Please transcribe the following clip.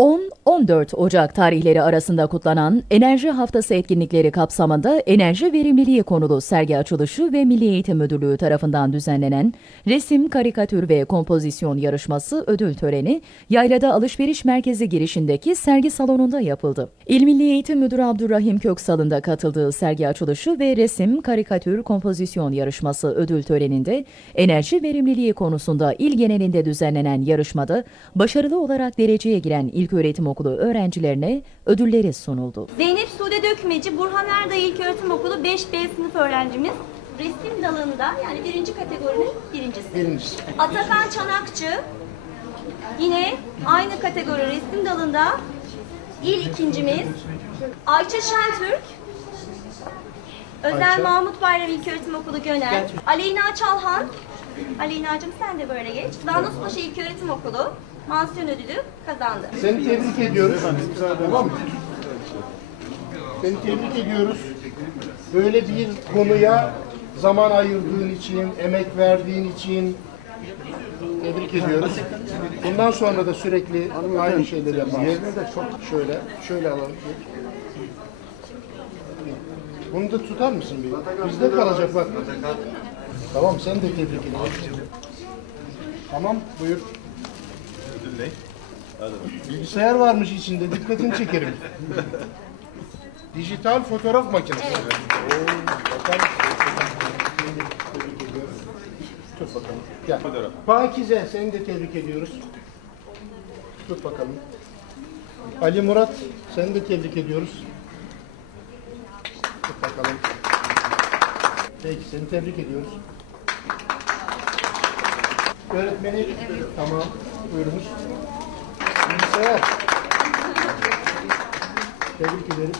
10-14 Ocak tarihleri arasında kutlanan Enerji Haftası etkinlikleri kapsamında enerji verimliliği konulu sergi açılışı ve Milli Eğitim Müdürlüğü tarafından düzenlenen resim, karikatür ve kompozisyon yarışması ödül töreni Yaylada Alışveriş Merkezi girişindeki sergi salonunda yapıldı. İl Milli Eğitim Müdürü Abdurrahim Köksal'ın da katıldığı sergi açılışı ve resim, karikatür, kompozisyon yarışması ödül töreninde enerji verimliliği konusunda il genelinde düzenlenen yarışmada başarılı olarak dereceye giren İlköğretim Okulu öğrencilerine ödülleri sunuldu. Zeynep Sude Dökmeci, Burhan Erdağ İlköğretim Okulu 5B sınıf öğrencimiz. Resim dalında yani birinci kategorinin birincisi. Birincisi. Atakan Çanakçı yine aynı kategori resim dalında il ikincimiz. Ayça Şentürk Özel Ayça. Mahmut Bayram İlköğretim Okulu Gönel. Aleyna Çalhan. Aleyna'cığım sen de böyle geç. Danlospaşa İlköğretim Okulu mansiyon ödülü kazandı. Seni tebrik ediyoruz. Tamam mı? Seni tebrik ediyoruz. Böyle bir konuya zaman ayırdığın için, emek verdiğin için tebrik ediyoruz. Bundan sonra da sürekli aynı şeyleri yapalım. Yerine de çok şöyle, şöyle alalım. Bunu da tutar mısın bir? Bizde kalacak bak. Tamam sen de tebrik ediyoruz. Tamam buyur. Bilgisayar varmış içinde, dikkatini çekerim. Dijital fotoğraf makinesi. Ediyorum. Tut bakalım. Gel. Pakize, seni de tebrik ediyoruz. Tut bakalım. Ali Murat, seni de tebrik ediyoruz. Tut bakalım. Peki, seni tebrik ediyoruz. Öğretmeni, tamam. Buyurunuz. Bilgisayar. Tebrik ederim.